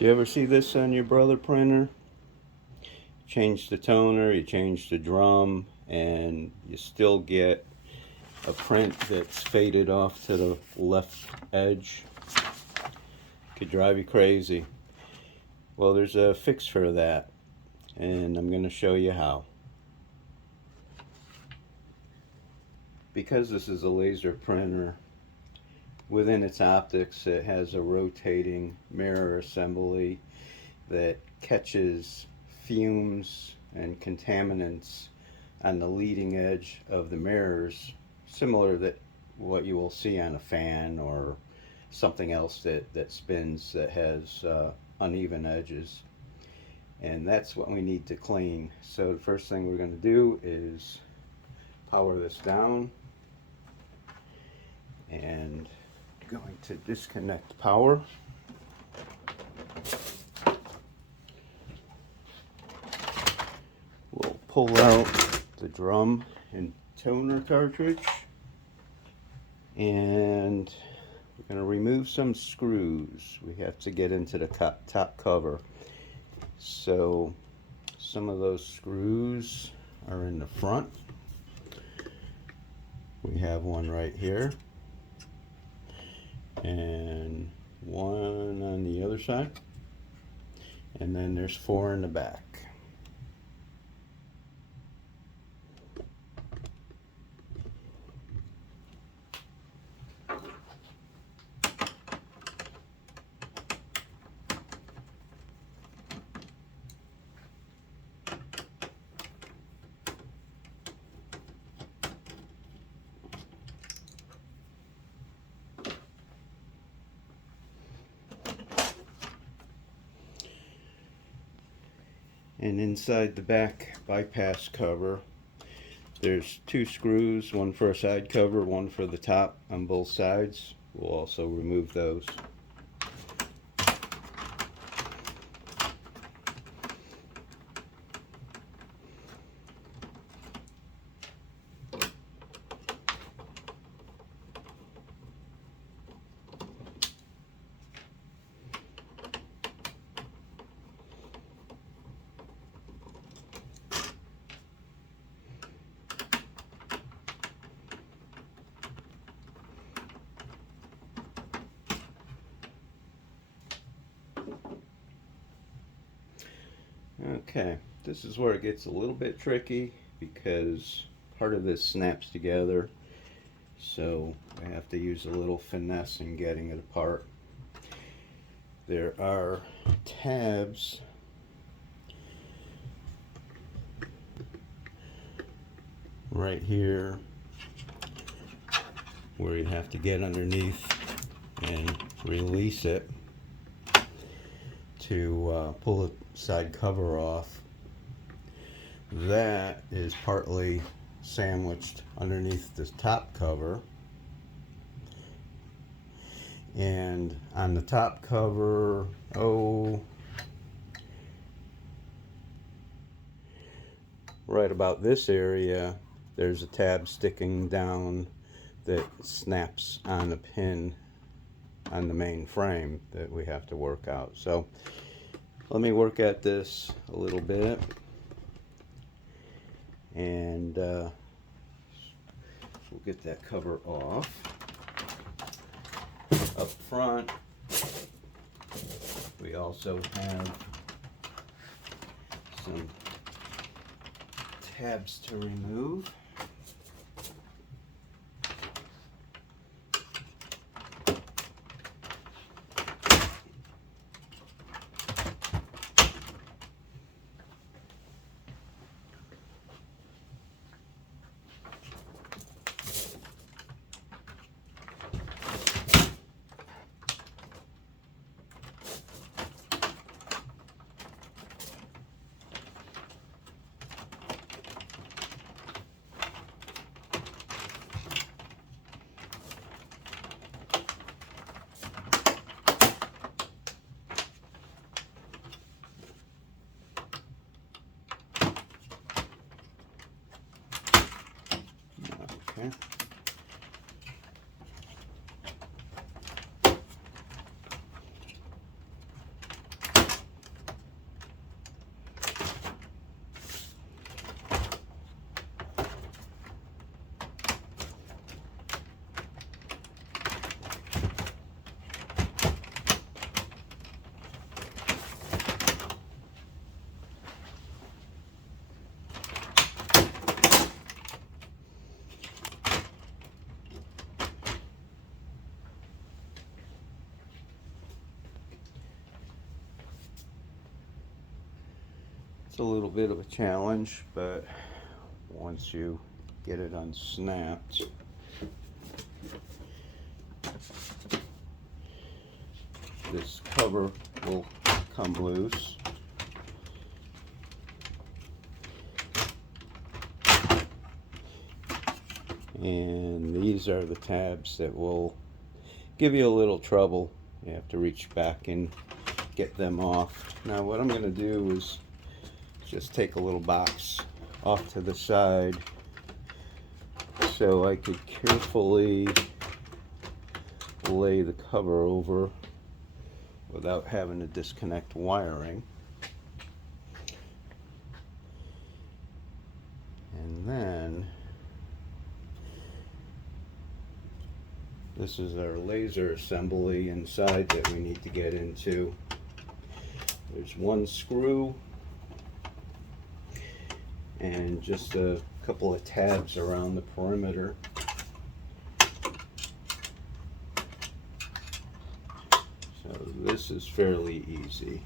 Do you ever see this on your Brother printer? Change the toner, you change the drum, and you still get a print that's faded off to the left edge. Could drive you crazy. Well, there's a fix for that, and I'm going to show you how. Because this is a laser printer, within its optics it has a rotating mirror assembly that catches fumes and contaminants on the leading edge of the mirrors, similar to what you will see on a fan or something else that spins that has uneven edges. And that's what we need to clean. So the first thing we're going to do is power this down, and going to disconnect power. We'll pull out the drum and toner cartridge, and we're going to remove some screws. We have to get into the top cover. So some of those screws are in the front. We have one right here and one on the other side, and then there's 4 in the back. And inside the back bypass cover, there's 2 screws, one for a side cover, one for the top on both sides. We'll also remove those. Okay, this is where it gets a little bit tricky because part of this snaps together, so I have to use a little finesse in getting it apart. There are tabs right here where you have to get underneath and release it to pull the side cover off. That is partly sandwiched underneath this top cover, and on the top cover, right about this area, there's a tab sticking down that snaps on a pin on the main frame that we have to work out. So let me work at this a little bit, and we'll get that cover off. Up front, we also have some tabs to remove. Okay. a little bit of a challenge, but once you get it unsnapped, this cover will come loose. And these are the tabs that will give you a little trouble. You have to reach back and get them off. Now what I'm going to do is just take a little box off to the side so I could carefully lay the cover over without having to disconnect wiring. And then this is our laser assembly inside that we need to get into. There's one screw and just a couple of tabs around the perimeter. So this is fairly easy.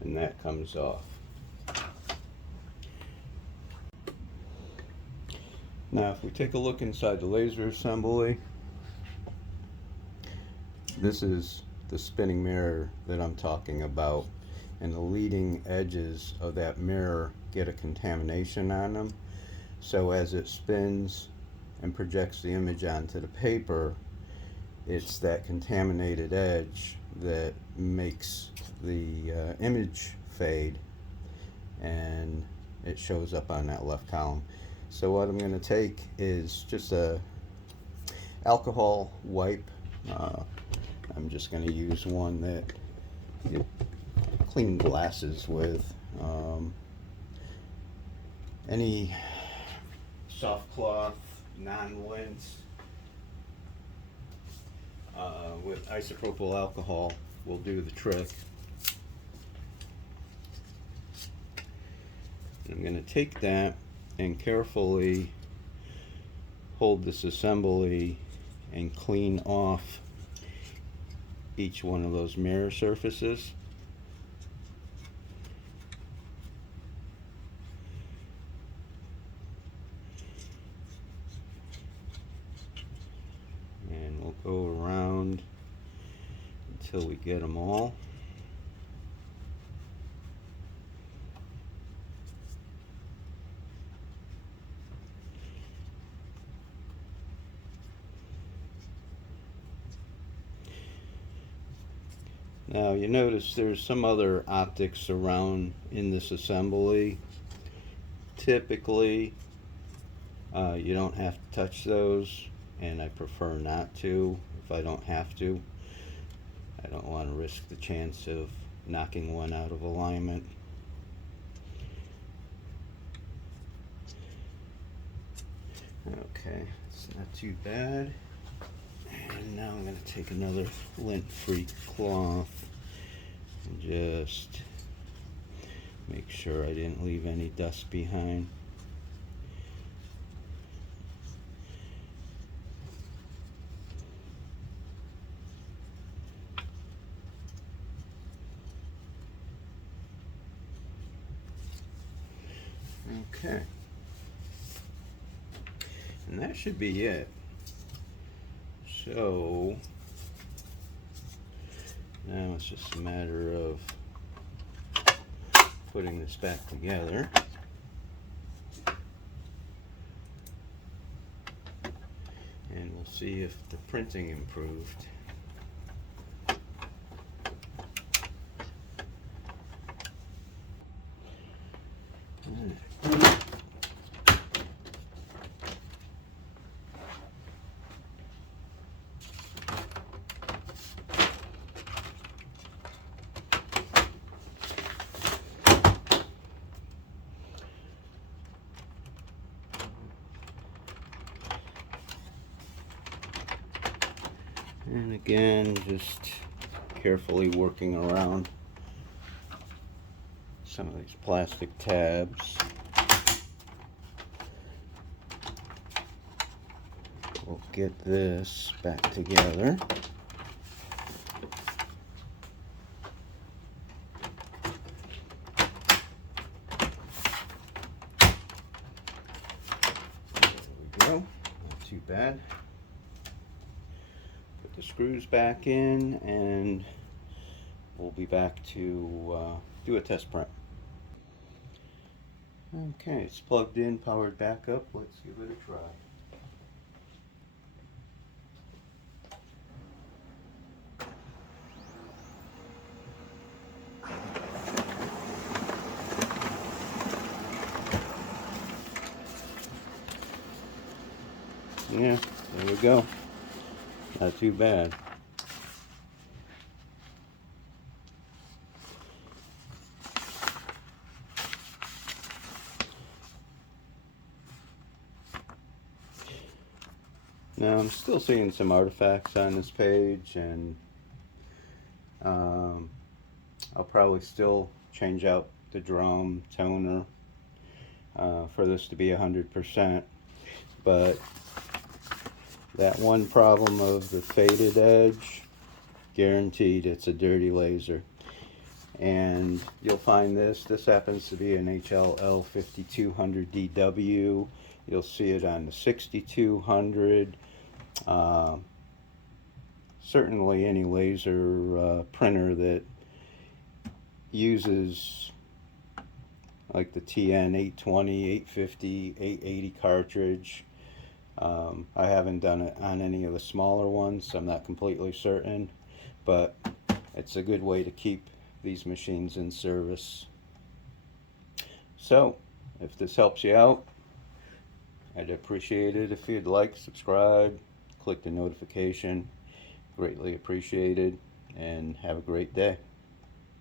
And that comes off. Now if we take a look inside the laser assembly, this is the spinning mirror that I'm talking about, and the leading edges of that mirror get a contamination on them. So as it spins and projects the image onto the paper, it's that contaminated edge that makes the image fade, and it shows up on that left column. So what I'm going to take is just a alcohol wipe. I'm just going to use one that you clean glasses with. Any soft cloth, non-lint, with isopropyl alcohol will do the trick. I'm going to take that and carefully hold this assembly and clean off each one of those mirror surfaces. And we'll go around until we get them all. Now you notice there's some other optics around in this assembly. Typically you don't have to touch those, and I prefer not to if I don't have to. I don't want to risk the chance of knocking one out of alignment. Okay, it's not too bad. And now I'm going to take another lint-free cloth and just make sure I didn't leave any dust behind. Okay. And that should be it. So now it's just a matter of putting this back together. And we'll see if the printing improved. And again, just carefully working around some of these plastic tabs. We'll get this back together. go. Not too bad. Put the screws back in, and we'll be back to do a test print. Okay, it's plugged in, powered back up. Let's give it a try. Yeah, there we go. Not too bad. Now I'm still seeing some artifacts on this page, and I'll probably still change out the drum toner for this to be 100%, but that one problem of the faded edge, guaranteed it's a dirty laser. And you'll find this happens to be an HLL 5200DW. You'll see it on the 6200. Certainly any laser printer that uses like the TN 820, 850, 880 cartridge. I haven't done it on any of the smaller ones, so I'm not completely certain, but it's a good way to keep these machines in service. So if this helps you out, I'd appreciate it if you'd like, subscribe, click the notification. Greatly appreciated, and have a great day.